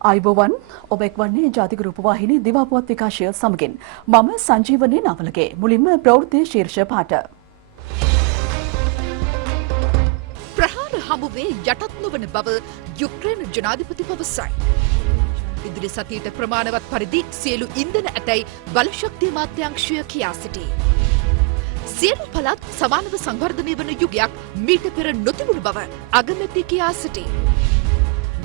ආයුබෝවන් ඔබ එක්වන්නේ ජාතික රූපවාහිනී දිවාපුවත් විකාශය සමගින් මම සංජීවනී නවලගේ මුලින්ම ප්‍රවෘත්ති ශීර්ෂ පාඨ ප්‍රහාර හමුවේ යටත් නොවන බව යුක්‍රේන ජනාධිපති පවසයි. ඉදිරි සතියට ප්‍රමාණවත් පරිදි සියලු ඉන්ධන ඇතැයි බලශක්ති අමාත්‍යාංශය කියා සිටී. සියලු පළාත් සමානව සංවර්ධනය වන යුගයක් මීට පෙර නොතිබුණු බව අගමැති කියා සිටී.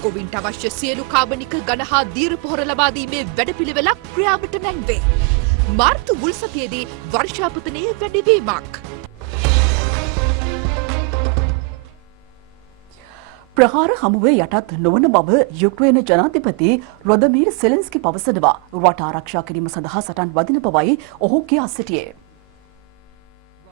ගොවින්ට අවශ්‍ය සියලු කාබනික ඝන හා දීර්ඝ පොහොර ලබා දීමේ වැඩපිළිවෙලක් ක්‍රියාවට නැංවේ. මාර්තු මුල් සතියේදී වර්ෂාපතනයේ වැඩිවීමක්. ප්‍රහාර හමුවේ යටත් නොවන බව යුක්‍රේන ජනාධිපති රොදමීර් සෙලෙන්ස්කි පවසනවා. රට ආරක්ෂා කිරීම සඳහා සටන් වදින බවයි ඔහු කියා සිටියේ.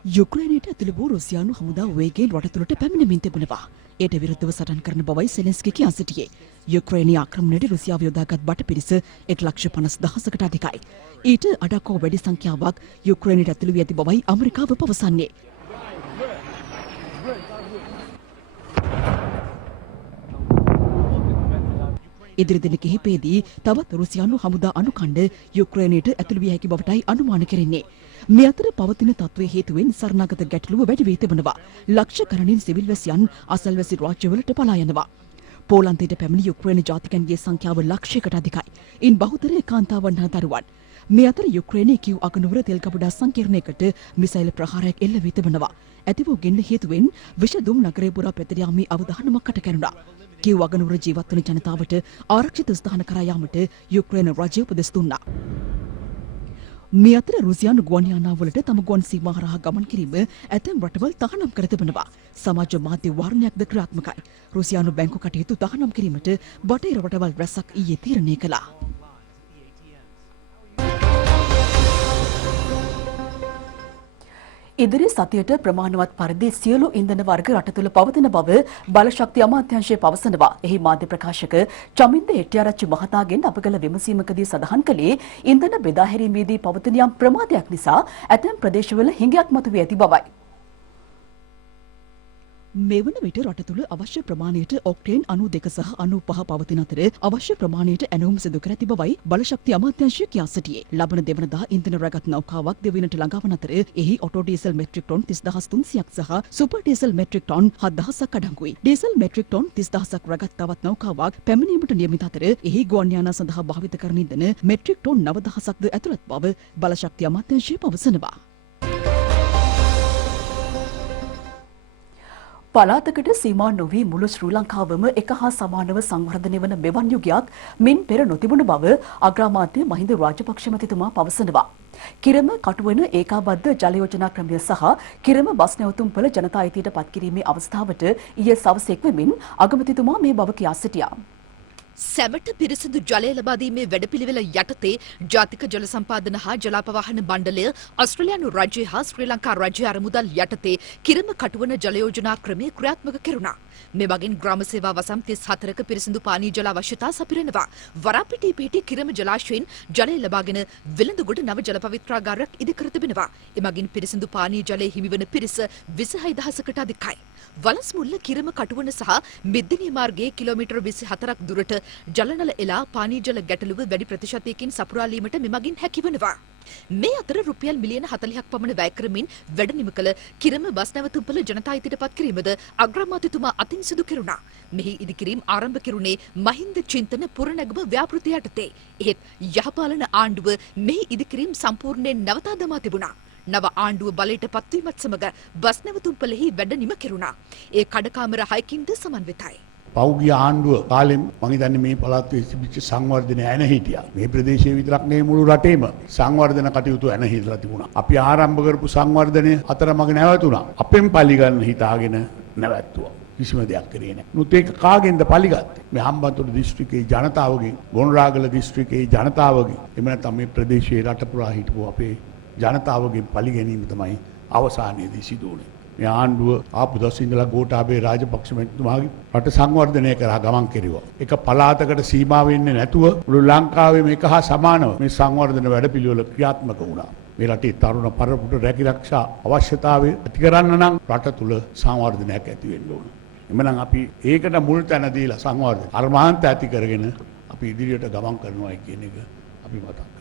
යුක්‍රේනයට ඇතුළු වූ රුසියානු හමුදා වේගයෙන් රට තුළට පැමිණෙමින් තිබෙනවා. එයට විරුද්ධව සටන් කරන බවයි සෙලෙන්ස්කි කියා සිටියේ. යුක්‍රේනයේ ආක්‍රමණයට රුසියාව යොදාගත් බට පිරිස 1,50,000කට අධිකයි. ඊට අඩක් හෝ වැඩි සංඛ්‍යාවක් යුක්‍රේනයට ඇතුළු වී ඇති බවයි ඇමරිකාව පවසන්නේ. ඉදිරි දින කිහිපයේදී තවත් රුසියානු හමුදා අනුකණ්ඩ යුක්‍රේනයට ඇතුළු විය හැකි බවටයි අනුමාන කෙරෙන්නේ. මේ අතර පවතින තත්ත්වයේ හේතුවෙන් සරණාගත ගැටලුව වැඩි වී තිබෙනවා. ලක්ෂ ගණනින් සිවිල් වැසියන් අසල්වැසි රාජ්‍යවලට පලා යනවා. පෝලන්තයට පැමිණි යුක්‍රේන ජාතිකයන්ගේ සංඛ්‍යාව ලක්ෂයකට අධිකයි. ඉන් බහුතරය කාන්තාවන් හා දරුවන්. මේ අතර යුක්‍රේනයේ කිව් අගනුවර තෙල් කපඩා සංකීර්ණයකට මිසයිල් ප්‍රහාරයක් එල්ල වී තිබෙනවා. ඇති වූ ගින්න හේතුවෙන් විෂදුම් නගරය පුරා ප්‍රතියාමී අවධානමක් අට කැරුණා. කිව් අගනුවර ජීවත් වන ජනතාවට ආරක්ෂිත ස්ථාන කරා යාමට යුක්‍රේන රජය උපදෙස් දුන්නා. මේ අතර රුසියානු ගුවන් යානාවලට තම ගුවන් සීමා හරහා ගමන් කිරීම ඇතැම් රටවල් තහනම් කර තිබෙනවා. සමාජ මාධ්‍ය වාරණයක්ද ක්‍රියාත්මකයි. රුසියානු බැංකු කටයුතු තහනම් කිරීමට බටහිර රටවල් රැසක් ඊයේ තීරණය කළා. ඉදිරි සතියට ප්‍රමාණවත් පරිදි සියලු ඉන්ධන වර්ග රට තුළ පවතින බව බලශක්ති අමාත්‍යාංශය පවසනවා. එහි මාධ්‍ය ප්‍රකාශක චමින්ද හෙට්ටිආරච්චි මහතාගෙන් අප කළ විමසීමකදී සඳහන් කළේ ඉන්ධන බෙදා හැරීමේදී පවතින යම් ප්‍රමාදයක් නිසා ඇතැම් ප්‍රදේශවල හිඟයක් මතුවී ඇති බවයි. මේ වන විට රට තුළ අවශ්‍ය ප්‍රමාණයට ඔක්ටේන් 92 සහ 95 පවතින අතර අවශ්‍ය ප්‍රමාණයට ඇනවුම් සිදු කර ඇති බවයි බලශක්ති අමාත්‍යාංශය කියා සිටියේ. ලබන දෙවනදා ඉන්ධන රැගත් නෞකාවක් දෙවිනට ළඟාවන අතර එහි ඔටෝ ඩීසල් මෙට්‍රික් ටොන් 30300ක් සහ සුපර් ඩීසල් මෙට්‍රික් ටොන් 7000ක් අඩංගුයි. ඩීසල් මෙට්‍රික් ටොන් 30000ක් රැගත් තවත් නෞකාවක් පැමිණීමට නියමිත අතර එහි ගුවන් යානා සඳහා භාවිත කරන ඉන්ධන මෙට්‍රික් ටොන් 9000ක්ද ඇතුළත් බව බලශක්ති අමාත්‍යාංශය පවසනවා. පළාතකට සීමා නොවී මුළු ශ්‍රී ලංකාවම එක හා සමානව සංවර්ධනය වන මෙවන් යුගයක් මින් පෙර නොතිබුණු බව අග්‍රාමාත්‍ය මහින්ද රාජපක්ෂ මැතිතුමා පවසනවා. කිරම කටුවන ඒකාබද්ධ ජල යෝජනා ක්‍රමය සහ කිරම බස් නැවතුම්පළ ජනතා අයිතියට පත්කිරීමේ අවස්ථාවට ඊයේ සවස එක්වෙමින් අගමැතිතුමා මේ බව කියා සිටියා. සැමට පිරිසිදු ජලය ලබා දීමේ වැඩපිළිවෙල යටතේ ජාතික ජල සම්පාදන හා ජලාපවාහන මණ්ඩලය ඕස්ට්‍රේලියානු රජය හා ශ්‍රී ලංකා රජය අරමුදල් යටතේ කිරම කටුවන ජල යෝජනා ක්‍රමය ක්‍රියාත්මක කෙරුණා. මේ වගින් ග්‍රාම සේවා වසම් 34ක පිරිසිදු පානීය ජල අවශ්‍යතා සපිරෙනවා. වරාපිටිය පිහිටි කිරම ජලාශයෙන් ජලය ලබාගෙන වෙළඳගොඩ නව ජල පවිත්‍රාගාරයක් ඉදිකර තිබෙනවා. එමගින් පිරිසිදු පානීය ජලය හිමිවන පිරිස 26000කට අධිකයි. වලස්මුල්ල කිරම කටුවන සහ මිද්දිනිය මාර්ගයේ කිලෝමීටර් 24ක් දුරට ජලනල එලා පානීය ජල ගැටලුව වැඩි ප්‍රතිශතයකින් සපුරාලීමට මෙමගින් හැකිවනවා. මේ අතර රුපියල් මිලියන 40ක් පමණ වැය කරමින් වැඩ නිම කළ කිරම බස් නැවතුම්පළ ජනතා අයිතියට පත් කිරීමද අග්‍රාමාත්‍යතුමා අතින් සිදු කෙරුණා. මෙහි ඉදිකිරීම ආරම්භ කෙරුණේ මහින්ද චින්තන පුරනැගම ව්‍යාපෘති යටතේ. එහෙත් යහපාලන ආණ්ඩුව මෙහි ඉදිකිරීම සම්පූර්ණයෙන් නවතා දමා තිබුණා. නව ආණ්ඩුව බලයට පත්වීමත් සමග බස් නැවතුම්පළෙහි වැඩ නිම කෙරුණා. ඒ කඩකාමර 6කින්ද සමන්විතයි. පෞගිය ආණ්ඩුව කාලෙම මම හිතන්නේ මේ පළාත් විසිබිච්ච සංවර්ධනය ඇන හිටියා. මේ ප්‍රදේශයේ විතරක් නෙවෙයි මුළු රටේම සංවර්ධන කටයුතු ඇන හිටලා තිබුණා. අපි ආරම්භ කරපු සංවර්ධනය අතරමඟ නැවතුණා. අපෙන් පලි ගන්න හිතාගෙන නැවැත්තුවා. කිසිම දෙයක් කරේ නැහැ. නුත් ඒක කාගෙන්ද පලිගත්තේ? මේ හම්බන්තොට දිස්ත්‍රික්කයේ ජනතාවගෙන්, ගොන්රාගල දිස්ත්‍රික්කයේ ජනතාවගෙන්, එහෙම නැත්නම් මේ ප්‍රදේශයේ රට පුරා හිටපු අපේ ජනතාවගෙන් පලි ගැනීම තමයි අවසානයේදී සිදු වුණේ. මේ ආණ්ඩුව ආපු දවසේ ඉඳලා ගෝඨාභය රාජපක්ෂ මැතිතුමාගේ රට සංවර්ධනය කරා ගමන් කෙරුවා. ඒක පළාතකට සීමා වෙන්නේ නැතුව මුළු ලංකාවේ මේක හා සමානව මේ සංවර්ධන වැඩපිළිවෙල ක්‍රියාත්මක වුණා. මේ රටේ තරුණ පරපුරට රැකිරක්ෂා අවශ්‍යතාවය ඇති කරන්න නම් රට තුල සංවර්ධනයක් ඇති වෙන්න ඕන. එමනම් අපි ඒකට මුල් තැන දීලා සංවර්ධන අර්මාන්ත ඇති කරගෙන අපි ඉදිරියට ගමන් කරනවා කියන එක අපි මතක් කරනවා.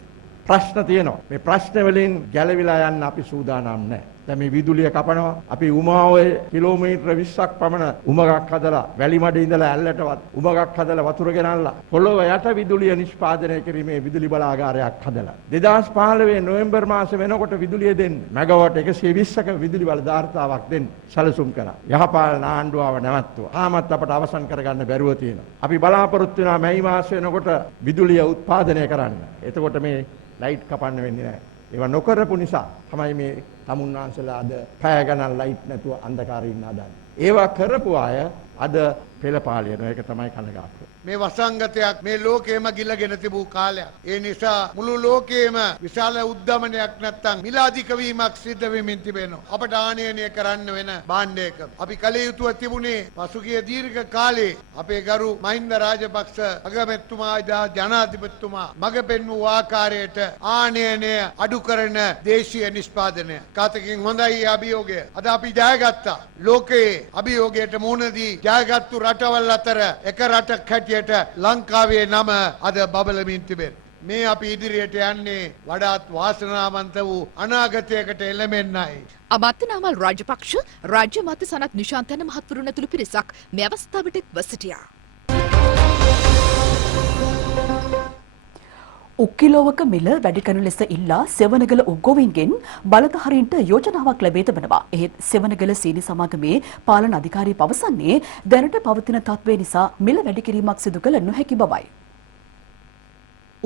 ප්‍රශ්න තියෙනවා. මේ ප්‍රශ්න වලින් ගැලවිලා යන්න අපි සූදානම් නැහැ. දැන් මේ විදුලිය කපනවා. අපි උමාවේ කිලෝමීටර 20ක් පමණ උමගක් හදලා වැලි මඩ ඉඳලා ඇල්ලටවත් උමගක් හදලා වතුර ගෙනල්ලා පොළොව යට විදුලිය නිෂ්පාදනය කිරීමේ විදුලි බලාගාරයක් හදලා 2015 නොවැම්බර් මාසේ වෙනකොට විදුලිය දෙන්න මෙගාවට් 120ක විදුලි බල ධාරිතාවක් දෙන්න සැලසුම් කළා. යහපාලන ආණ්ඩුව නැවැත්තුවා. ආමත් අපට අවසන් කරගන්න බැරුව තියෙනවා. අපි බලාපොරොත්තු වෙනවා මැයි මාසේ වෙනකොට විදුලිය උත්පාදනය කරන්න. එතකොට මේ ලයිට් කපන්න වෙන්නේ නැහැ. ඒවා නොකරපු නිසා තමයි මේ තමුන්නාන්සලා අද පැය ගණන් ලයිට් නැතුව අන්ධකාරයේ ඉන්න හදන්නේ. ඒවා කරපු අය අද පෙළපාලියන ඒක තමයි කනගාටුව. මේ වසංගතයක් මේ ලෝකෙම ගිලගෙන තිබූ කාලයක්. ඒ නිසා මුළු ලෝකයේම විශාල උද්දමනයක් නැත්තම් මිල අධික වීමක් සිද්ධ වෙමින් තිබෙනවා. අපට ආනයනය කරන්න වෙන භාණ්ඩයක. අපි කල යුතුව තිබුණේ පසුගිය දීර්ඝ කාලේ අපේ ගරු මහින්ද රාජපක්ෂ අගමැතිතුමා ජනාධිපතිතුමා මඟ පෙන්වූ ආකාරයට ආනයනය අඩු කරන දේශීය නිෂ්පාදනය. කාතකින් හොඳයි අභියෝගය. අද අපි ජයගත්තා. ලෝකයේ අභියෝගයට මුහුණ දී ජයගත්තු රටවල් අතර එක රටක් හැටියට ලංකාවේ නම අද බබලමින් තිබෙන. මේ අපි ඉදිරියට යන්නේ වඩාත් වාසනාවන්ත වූ අනාගතයකට එළමෙන්නයි. අමාත්‍ය නාමල් රාජපක්ෂ රාජ්‍ය අමාත්‍ය සනත් නිශාන්ත යන මහත්වරුන් ඇතුළු පිරිසක් මේ අවස්ථාවට එක්ව සිටියා. උක්කිලෝවක මිල වැඩි කරන ලෙස ඉල්ලා සෙවනගල උග්ගොවින්ගෙන් බලධාරීන්ට යෝජනාවක් ලැබී තිබෙනවා. එහෙත් සෙවනගල සීනි සමාගමේ පාලන අධිකාරී පවසන්නේ දැනට පවතින තත්ත්වය නිසා මිල වැඩි කිරීමක් සිදු කළ නොහැකි බවයි.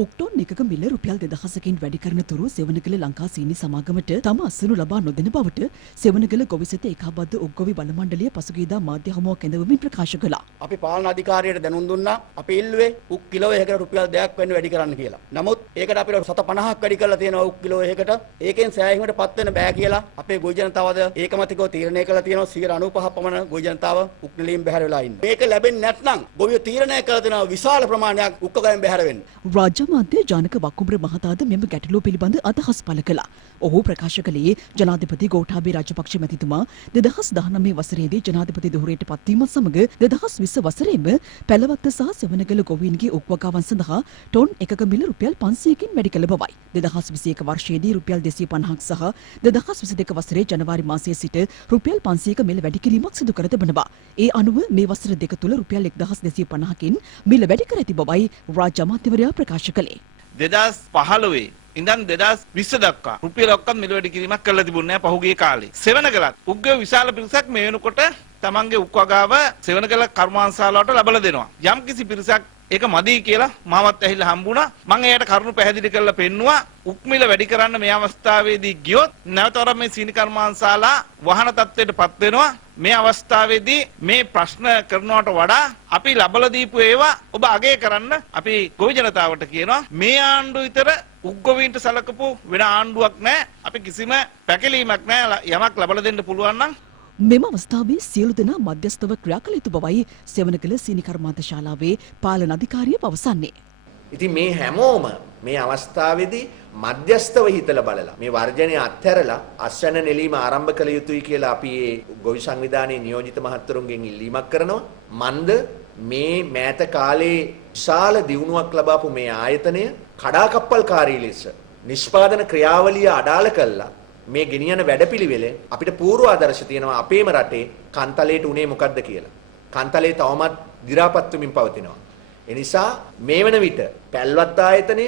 ඔක්ටෝන් එකක මිල රුපියල් 2000කින් වැඩි කරන තුරු සෙවනගල ලංකා සීනි සමාගමට තම අසුරු ලබා නොදෙන බවට සෙවනගල ගොවිසෙත ඒකාබද්ධ උග්ගොවි බල මණ්ඩලය පසුගියදා මාධ්‍ය හමුවක් ඇඳවමින් ප්‍රකාශ කළා. අපි පාලන අධිකාරියට දැනුම් දුන්නා. අපි ඉල්ලුවේ උක් කිලෝ එකකට රුපියල් 2ක් වෙන්න වැඩි කරන්න කියලා. නමුත් ඒකට අපිට 750ක් වැඩි කරලා තියෙනවා උක් කිලෝ එකකට. ඒකෙන් සෑහීමකටපත් වෙන්න බෑ කියලා අපේ ගොවි ජනතාවද ඒකමතිකව තීරණය කළා තියෙනවා. 95% පමණ ගොවි ජනතාව උක් නිලීම් බැහැර වෙලා ඉන්නේ. මේක ලැබෙන්නේ නැත්නම් ගොවියෝ තීරණය කළා තියෙනවා විශාල ප්‍රමාණයක් උක්ක ගයෙන් බැහැර වෙන්න. රාජ්‍ය මාධ්‍ය ජානක වක්කුඹර මහතාද මෙම ගැටලුව පිළිබඳ අදහස් පළ කළා. ඔහු ප්‍රකාශ කළේ ජනාධිපති ගෝඨාභය රාජපක්ෂ මැතිතුමා 2019 වසරේදී ජනාධිපති ධුරයට පත්වීමත් සමග 2020 වසරේම පැලවත්ත සහ සෙවනගල ගොවීන්ගේ උක් වගාවන් සඳහා ටොන් එකක මිල රුපියල් 500කින් වැඩි කළ බවයි. 2021 වර්ෂයේදී රුපියල් 250ක් සහ 2022 වසරේ ජනවාරි මාසයේ සිට රුපියල් 500ක මිල වැඩි කිරීමක් සිදු කර තිබෙනවා. ඒ අනුව මේ වසර දෙක තුළ රුපියල් 1250කින් මිල වැඩි කර ඇති බවයි රාජ්‍ය අමාත්‍යවරයා ප්‍රකාශ කළේ. 2015 ඉඳන් 2020 දක්වා රුපියල් ඔක්කොම මිල වැඩි කිරීමක් කළා තිබුණේ නැහැ පහුගිය කාලේ. සෙවනගලත් උග්ගේ විශාල පිරිසක් මේ වෙනකොට තමන්ගේ උක් වගාව සෙවනගල කර්මාන්තශාලාවට ලබලා දෙනවා. යම් කිසි පිරිසක් ඒක මදි කියලා මාවත් ඇහිලා හම්බුණා. මම එයාට කරුණු පැහැදිලි කරලා පෙන්නුවා. උක් මිල වැඩි කරන්න මේ අවස්ථාවේදී ගියොත් නැවතවරක් මේ සීනි කර්මාන්තශාලා වහන තත්ත්වයටපත් වෙනවා. මේ අවස්ථාවේදී මේ ප්‍රශ්න කරනවට වඩා අපි ලබලා දීපු ඒවා ඔබ අගය කරන්න අපි ගොවි ජනතාවට කියනවා. මේ ආණ්ඩුව විතර උග්ගොවීන්ට සලකපු වෙන ආණ්ඩුවක් නැහැ. අපි කිසිම පැකිලීමක් නැහැ. යමක් ලබලා දෙන්න පුළුවන් නම් මෙම අවස්ථාවේ සියලු දෙනා මධ්‍යස්ථව ක්‍රියා කළ යුතු බවයි සෙවනගල සීනි කර්මාන්ත ශාලාවේ පාලන අධිකාරිය පවසන්නේ. ඉතින් මේ හැමෝම මේ අවස්ථාවේදී මධ්‍යස්ථව හිතලා බලලා මේ වර්ජනය අත්හැරලා අස්වැන්න නෙලීම ආරම්භ කළ යුතුයි කියලා අපි ඒ ගොවි සංවිධානයේ නියෝජිත මහත්වරුන්ගෙන් ඉල්ලීමක් කරනවා. මන්ද මේ මෑත කාලේ විශාල දියුණුවක් ලබාපු මේ ආයතනය කඩාකප්පල්කාරී ලෙස නිෂ්පාදන ක්‍රියාවලිය අඩාල කළා. මේ ගෙනියන වැඩපිළිවෙලේ අපිට පූර්ව ආදර්ශ තියෙනවා අපේම රටේ කන්තලයට උනේ මොකද්ද කියලා. කන්තලේ තවමත් දි รา පත් වෙමින් පවතිනවා. ඒ නිසා මේ වන විට පැල්වත් ආයතනය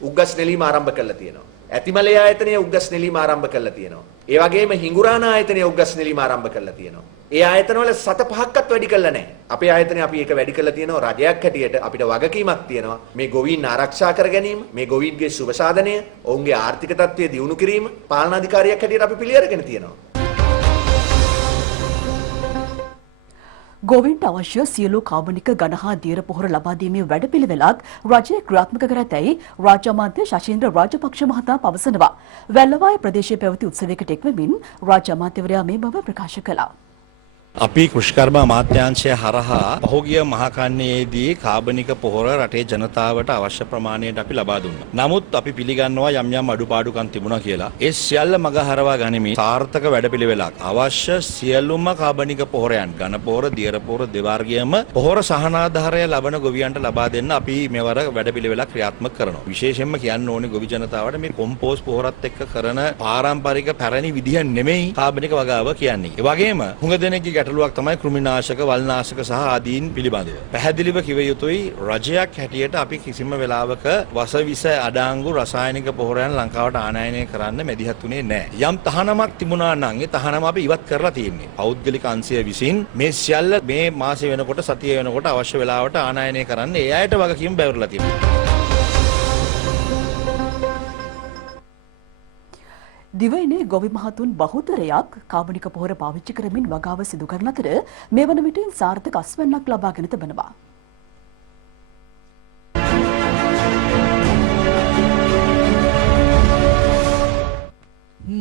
උග්ගස් නෙලීම ආරම්භ කරලා තියෙනවා. ඇතිමලේ ආයතනය උග්ගස් නෙලීම ආරම්භ කරලා තියෙනවා. ඒ වගේම හිඟුරාන ආයතනය උග්ගස් නෙලීම ආරම්භ කරලා තියෙනවා. ඒ ආයතනවල 7-5ක්වත් වැඩි කරලා නැහැ. අපේ ආයතනය අපි ඒක වැඩි කරලා තියෙනවා. රජයක් හැටියට අපිට වගකීමක් තියෙනවා. මේ ගොවීන් ආරක්ෂා කර ගැනීම, මේ ගොවීන්ගේ සුබ සාධනය, ඔවුන්ගේ ආර්ථික තත්ත්වය දියුණු කිරීම පාලන අධිකාරියක් හැටියට අපි පිළිඅරගෙන තියෙනවා. ගොවීන්ට අවශ්‍ය සියලු කාබනික ඝන හා දියර පොහොර ලබා දීමේ වැඩපිළිවෙලක් රජය ක්‍රියාත්මක කර ඇතැයි රාජ්‍ය අමාත්‍ය ශෂීන්ද්‍ර රාජපක්ෂ මහතා පවසනවා. වැල්ලවාය ප්‍රදේශයේ පැවති උත්සවයකට එක්වමින් රාජ්‍ය අමාත්‍යවරයා මේ බව ප්‍රකාශ කළා. අපි කෘෂිකර්ම අමාත්‍යාංශය හරහා පහුගිය මහකන්නයේදී කාබනික පොහොර රටේ ජනතාවට අවශ්‍ය ප්‍රමාණයට අපි ලබා දුන්නා. නමුත් අපි පිළිගන්නවා යම් යම් අඩුපාඩුකම් තිබුණා කියලා. ඒ සියල්ල මගහරවා ගනිමින් සාර්ථක වැඩපිළිවෙලක් අවශ්‍ය සියලුම කාබනික පොහොරයන් ඝන පොහොර, දියර පොහොර දෙවර්ගයම පොහොර සහනාධාරය ලබන ගොවියන්ට ලබා දෙන්න අපි මෙවර වැඩපිළිවෙලක් ක්‍රියාත්මක කරනවා. විශේෂයෙන්ම කියන්න ඕනේ ගොවි ජනතාවට මේ කොම්පෝස්ට් පොහොරත් එක්ක කරන පාරම්පරික පැරණි විදිහ නෙමෙයි කාබනික වගාව කියන්නේ. ඒ වගේම හුඟ දෙනෙක්ගේ ගැටලුවක් තමයි කෘමිනාශක, වල්නාශක සහ ආදීන් පිළිබඳව. පැහැදිලිව කිව යුතුයි රජයක් හැටියට අපි කිසිම වෙලාවක වසවිස අඩාංගු රසායනික පොහොරයන් ලංකාවට ආනයනය කරන්න මැදිහත් වුණේ නැහැ. යම් තහනමක් තිබුණා නම් ඒ තහනම අපි ඉවත් කරලා තියෙන්නේ. පෞද්ගලික අංශය විසින් මේ සියල්ල මේ මාසෙ වෙනකොට සතිය වෙනකොට අවශ්‍ය වෙලාවට ආනයනය කරන්න ඒ අයට වගකීම් බැවරලා තියෙනවා. දිවයිනේ ගොවි මහතුන් බහුතරයක් කාබනික පොහොර පාවිච්චි කරමින් වගාව සිදු කරන අතර මේ වන විට සාර්ථක අස්වැන්නක් ලබාගෙන තිබෙනවා.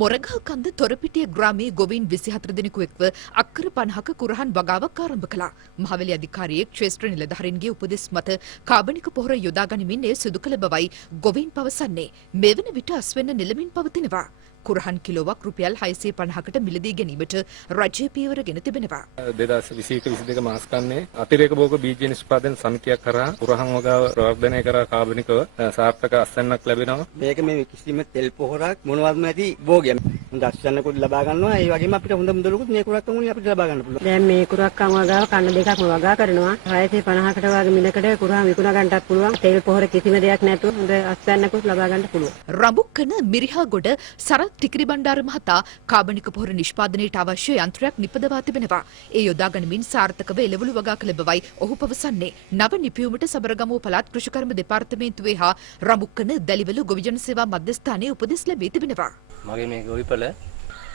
මොරගහකන්ද තොරපිටිය ග්‍රාමයේ ගොවීන් 24 දෙනෙකු එක්ව අක්කර 50ක කුරහන් වගාවක් ආරම්භ කළා. මහවැලි අධිකාරියෙක් ශ්‍රේෂ්ඨ නිලධාරීන්ගේ උපදෙස් මත කාබනික පොහොර යොදා ගනිමින් එය සිදු කළ බවයි ගොවීන් පවසන්නේ. මේ වන විට අස්වැන්න නිලමින් පවතිනවා. කුරහන් කිලෝවක් රුපියල් 650කට මිලදී ගැනීමට රජය පියවර ගෙන තිබෙනවා. 2021-22 මාස කන්නේ අතිරේක භෝග බීජ නිෂ්පාදන සමිතියක් කරා කුරහන් වගාව ප්‍රවර්ධනය කරා කාබනිකව සාර්ථක අස්වැන්නක් ලැබෙනවා. මේක මේ කිසිම තෙල් පොහොරක් මොනවත්ම නැති භෝගයක්. හොඳ අස්වැන්නකුත් ලබා ගන්නවා. ඒ වගේම අපිට හොඳ මුදලකුත් මේ කුරක්කම උනේ අපිට ලබා ගන්න පුළුවන්. දැන් මේ කුරක්කම් වගාව කන්න දෙකක්ම වගා කරනවා. 650කට වගේ මිලකට කුරහන් විකුණා ගන්නටත් පුළුවන්. තෙල් පොහොර කිසිම දෙයක් නැතුව හොඳ අස්වැන්නකුත් ලබා ගන්න පුළුවන්. රඹුක්කන මිරිහාගොඩ සරත් ටිකිරි බණ්ඩාර මහතා කාබනික පොහොර නිෂ්පාදනයට අවශ්‍ය යන්ත්‍රයක් නිපදවා තිබෙනවා. ඒ යොදා ගනිමින් සාර්ථකව එළවලු වගා කළ බවයි ඔහු පවසන්නේ. නව නිපියුමට සබරගමුව පළාත් කෘෂිකර්ම දෙපාර්තමේන්තුවේ හා රඹුක්කන දැලිවල ගොවිජන සේවා මධ්‍යස්ථානයේ උපදෙස් ලැබී තිබෙනවා. මගේ මේ ගොවිපළ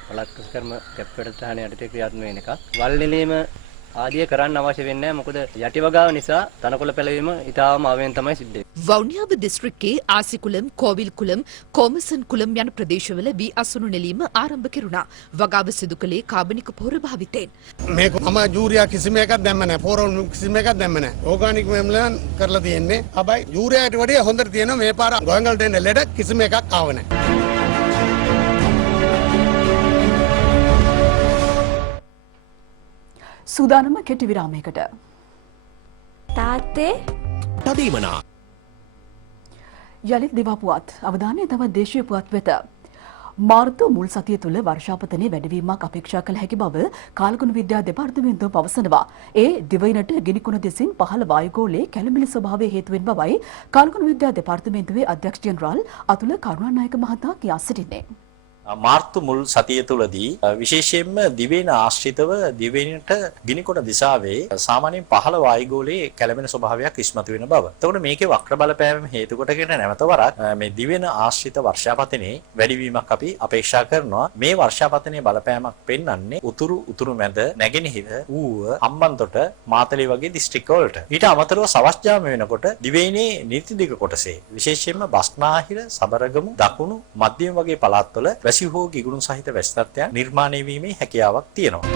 පළාත් කෘෂිකර්ම කැප්පෙඩස්ථානය යටතේ ක්‍රියාත්මක වෙන එක. වල් නිලීම ආදිය කරන්න අවශ්‍ය වෙන්නේ නැහැ. මොකද යටි වගාව නිසා තනකොළ පැලවීම ඉතාම ආවෙන් තමයි සිද්ධ වෙන්නේ. වවුනියාව දිස්ත්‍රික්කයේ ආසිකුලම්, කෝවිල්කුලම්, කොමසන් කුලම් යන ප්‍රදේශවල වී අසුණු නෙලීම ආරම්භ කෙරුණා. වගාව සිදු කළේ කාබනික පොහොර භාවිතයෙන්. මේක මම යූරියා කිසිම එකක් දැම්ම නැහැ. පොරොල් කිසිම එකක් දැම්ම නැහැ. ඕගානික් මෙම්ලන් කරලා තියෙන්නේ. හැබැයි යූරියාට වඩා හොඳට තියෙනවා මේ පාර ගොංගල් දෙන්න ලෙඩ කිසිම එකක් ආව නැහැ. සූදානම කෙටි විරාමයකට. තාත්තේ තදීමනා යළිත් දිවා පුවත් අවධානය තවත් දේශීය පුවත් වෙත. මාර්තු මුල් සතිය තුළ වර්ෂාපතනයේ වැඩිවීමක් අපේක්ෂා කළ හැකි බව කාලගුණ විද්‍යා දෙපාර්තමේන්තුව පවසනවා. ඒ දිවයිනට ගිනිකුණ දෙසින් පහළ වායුගෝලයේ කැළඹිලි ස්වභාවය හේතුවෙන් බවයි කාලගුණ විද්‍යා දෙපාර්තමේන්තුවේ අධ්‍යක්ෂ ජෙනරාල් අතුල කරුණානායක මහතා කියා සිටින්නේ. මාර්තු මුල් සතිය තුළදී විශේෂයෙන්ම දිවයින ආශ්‍රිතව දිවයිනට ගිනිකොන දිශාවේ සාමාන්‍යයෙන් පහළ වායුගෝලයේ කැළඹෙන ස්වභාවයක් ඉස්මතු වෙන බව. එතකොට මේකේ වක්‍ර බලපෑම හේතු කොටගෙන නැවත වරක් මේ දිවයින ආශ්‍රිත වර්ෂාපතනයේ වැඩිවීමක් අපි අපේක්ෂා කරනවා. මේ වර්ෂාපතනයේ බලපෑමක් පෙන්වන්නේ උතුරු මැද නැගෙනහිර ඌව හම්බන්තොට මාතලේ වගේ දිස්ත්‍රික්ක වලට. ඊට අමතරව සවස් යාම වෙනකොට දිවයිනේ නිතිදිග කොටසේ විශේෂයෙන්ම බස්නාහිර, සබරගමු, දකුණු, මධ්‍යම වගේ පළාත්වල වැසි හෝ ගිගුරුන් සහිත වැසි තත්ත්වයන් නිර්මාණය වීමේ හැකියාවක් තියෙනවා.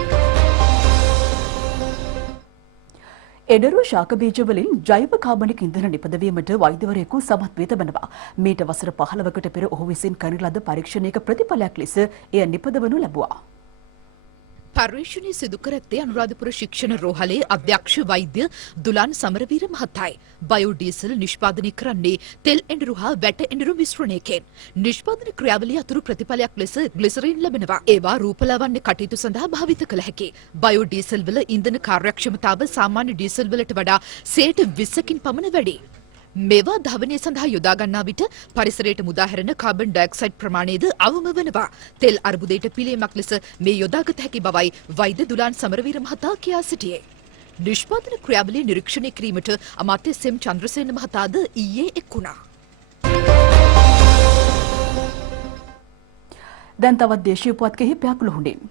එඩරු ශාක බීජ වලින් ජෛව කාබනික ඉන්ධන නිපදවීමට වෛද්‍යවරයෙකු සමත් වී තිබෙනවා. මීට වසර 15කට පෙර ඔහු විසින් කරන ලද පරීක්ෂණයක ප්‍රතිඵලයක් ලෙස එය නිපදවනු ලැබුවා. පර්යේෂණය සිදු කර ඇත්තේ අනුරාධපුර ශික්ෂණ රෝහලේ අධ්‍යක්ෂ වෛද්‍ය දුලාන් සමරවීර මහතායි. බයෝඩීසල් නිෂ්පාදනය කරන්නේ තෙල් එඬරු හා වැට එඬරු මිශ්‍රණයකින්. නිෂ්පාදන ක්‍රියාවලිය අතුරු ප්‍රතිඵලයක් ලෙස ග්ලිසරින් ලැබෙනවා. ඒවා රූපලාවන්‍ය කටයුතු සඳහා භාවිත කළ හැකි. බයෝඩීසල් වල ඉන්ධන කාර්යක්ෂමතාව සාමාන්‍ය ඩීසල් වලට වඩා 20%කින් පමණ වැඩි. මේවා ධාවනය සඳහා යොදා ගන්නා විට පරිසරයට මුදා හැරෙන කාබන් ඩයොක්සයිඩ් ප්‍රමාණයද අවම වෙනවා. තෙල් අර්බුදයට පිළියමක් ලෙස මේ යොදාගත හැකි බවයි වෛද්‍ය දුලාන් සමරවීර මහතා කියා සිටියේ. නිෂ්පාදන ක්‍රියාවලිය නිරීක්ෂණය කිරීමට අමාත්‍ය සෙම් චන්ද්‍රසේන මහතාද ඊයේ එක් වුණා. දැන් තවත් දේශීය පුවත් කිහිපයක් ලුහුඬින්.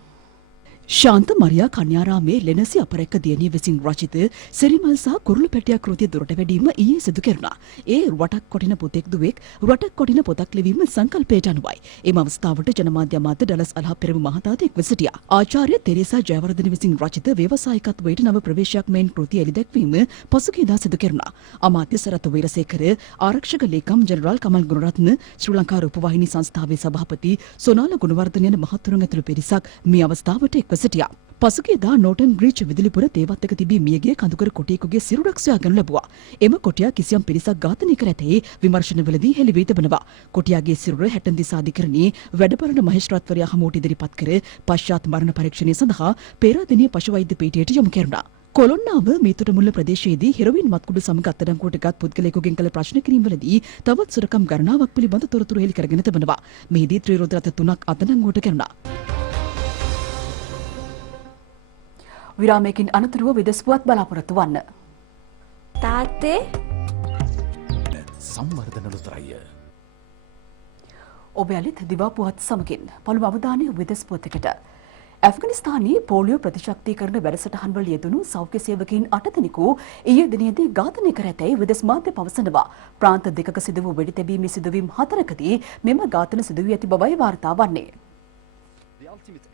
ශාන්ත මරියා කන්‍යාරාමේ ලෙනසි අපරැක්ක දියණිය විසින් රචිත සිරිමල් සහ කුරුළු පැටියා කෘතිය දුරට වැඩීම ඊයේ සිදු කෙරුණා. ඒ රටක් කොටින පුතෙක් දුවෙක් රටක් කොටින පොතක් ලිවීම සංකල්පයට අනුවයි. එම අවස්ථාවට ජනමාධ්‍ය අමාත්‍ය ඩලස් අල්හා පෙරමු මහතාද එක්ව සිටියා. ආචාර්ය තෙරේසා ජයවර්ධන විසින් රචිත ව්‍යවසායිකත්වයට නව ප්‍රවේශයක් මෙන් කෘතිය එළිදැක්වීම පසුගියදා සිදු කෙරුණා. අමාත්‍ය සරත් වීරසේකර, ආරක්ෂක ලේකම් ජෙනරාල් කමල් ගුණරත්න, ශ්‍රී ලංකා රූපවාහිනී සංස්ථාවේ සභාපති සොනාල ගුණවර්ධන යන මහතුරුන් ඇතුළු පිරිසක් මේ අවස්ථාවට එක්ව සිටියා. පසුගියදා නෝටන් බ්‍රීච් විදුලිපුර තේවත්තක තිබී මියගිය කඳුකර කොටියෙකුගේ සිරුරක් සොයාගනු ලැබුවා. එම කොටියා කිසියම් පිරිසක් ඝාතනය කර ඇතැයි විමර්ශනවලදී හෙළි වී තිබෙනවා. කොටියාගේ සිරුර හැටන් දිසා අධිකරණයේ වැඩබලන මහේස්ත්‍රාත්වරයා හමුවට ඉදිරිපත් කර පශ්චාත් මරණ පරීක්ෂණය සඳහා පේරාදෙණිය පශු වෛද්‍ය පීඨයට යොමු කෙරුණා. කොළොන්නාව මීතුටමුල්ල ප්‍රදේශයේදී හෙරොයින් මත්කුඩු සමග අත්අඩංගුවට ගත් පුද්ගලයෙකුගෙන් කළ ප්‍රශ්න කිරීමවලදී තවත් සොරකම් ගණනාවක් පිළිබඳ තොරතුරු හෙළි කරගෙන තිබෙනවා. මෙහිදී ත්‍රිරෝද රථ 3ක් අත්අඩංගුවට කෙරුණා. විරාමයකින් අනතුරුව විදෙස්පුවත් බලාපොරොත්තු වන්න. තාත්තේ සංවර්ධන ලොතරැය. ඔබ යලිත් දිවා පුවත් සමගින් පළමු අවධානය විදෙස්පුවතකට. ඇෆ්ගනිස්තානයේ පෝලියෝ ප්‍රතිශක්තිකරණ වැඩසටහන්වල යෙදුණු සෞඛ්‍ය සේවකයින් 8 දෙනෙකු ඊයේ දිනේදී ඝාතනය කර ඇතැයි විදෙස් මාධ්‍ය පවසනවා. ප්‍රාන්ත දෙකක සිදු වූ වෙඩි තැබීමේ සිදුවීම් 4කදී මෙම ඝාතන සිදු වී ඇති බවයි වාර්තා වන්නේ.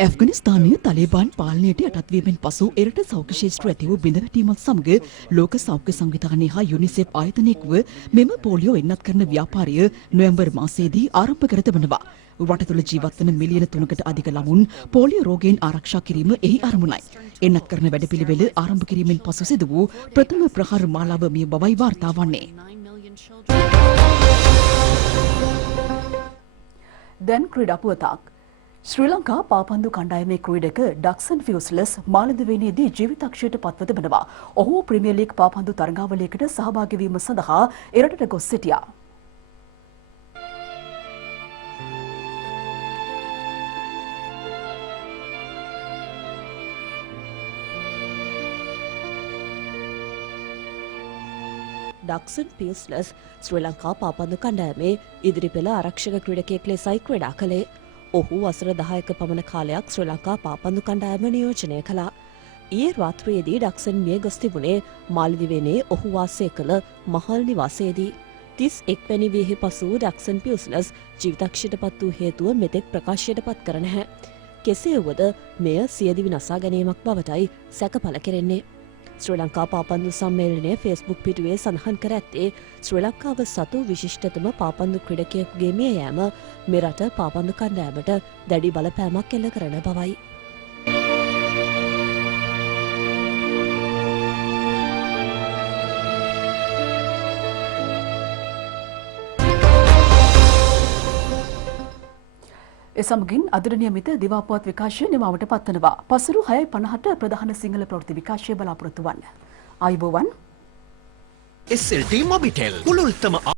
ඇෆ්ගනිස්තානයේ තලිබාන් පාලනයට යටත්වීමෙන් පසු එරට සෞඛ්‍ය ශේෂ්ත්‍ර ඇති වූ බිඳවැටීමත් සමග ලෝක සෞඛ්‍ය සංවිධානය හා යුනිසෙෆ් ආයතනයකව මෙම පෝලියෝ එන්නත් කරන ව්‍යාපාරය නොවැම්බර් මාසයේදී ආරම්භ කර තිබෙනවා. රට තුළ ජීවත් වන මිලියන 3කට අධික ළමුන් පෝලියෝ රෝගයෙන් ආරක්ෂා කිරීම එහි අරමුණයි. එන්නත් කරන වැඩපිළිවෙල ආරම්භ කිරීමෙන් පසු සිදු වූ ප්‍රථම ප්‍රහාර මාලාව මේ බවයි වාර්තා වන්නේ. දැන් ක්‍රීඩා පුවතක්. ශ්‍රී ලංකා පාපන්දු කණ්ඩායමේ ක්‍රීඩක ඩක්සන් ෆියුස්ලස් මාලදිවයිනේදී ජීවිතක්ෂයට පත්ව තිබෙනවා. ඔහු ප්‍රීමියර් ලීග් පාපන්දු තරඟාවලියකට සහභාගී වීම සඳහා එරටට ගොස් සිටියා. ඩක්සන් පියුස්ලස් ශ්‍රී ලංකා පාපන්දු කණ්ඩායමේ ඉදිරි පෙළ ආරක්ෂක ක්‍රීඩකයෙක් ලෙසයි ක්‍රීඩා කළේ. ඔහු වසර 10ක පමණ කාලයක් ශ්‍රී ලංකා පාපන්දු කණ්ඩායම නියෝජනය කළා. ඊයේ රාත්‍රියේදී ඩක්සන් මිය ගොස් තිබුණේ මාලදිවයිනේ ඔහු වාසය කළ මහල් නිවාසයේදී. 31 වැනි වියෙහි පසු ඩක්සන් පියුස්ලස් ජීවිතක්ෂයට පත් වූ හේතුව මෙතෙක් ප්‍රකාශයට පත් කර නැහැ. කෙසේ වුවද මෙය සියදිවි නසා ගැනීමක් බවටයි සැක පළ කෙරෙන්නේ. ශ්‍රී ලංකා පාපන්දු සම්මේලනයේ ෆේස්බුක් පිටුවේ සඳහන් කර ඇත්තේ ශ්‍රී ලංකාව සතු විශිෂ්ටතම පාපන්දු ක්‍රීඩකයෙකුගේ මිය යෑම මෙරට පාපන්දු කණ්ඩායමට දැඩි බලපෑමක් එල්ල කරන බවයි. ඒ සමගින් අදට නියමිත දිවාපුවත් විකාශය නිමවට පත්වනවා. පසුරු 6:50ට ප්‍රධාන සිංහල ප්‍රවෘත්ති විකාශය බලාපොරොත්තු වන්න. ආයුබෝවන්. SLT මොබිටෙල් පුළුල්තම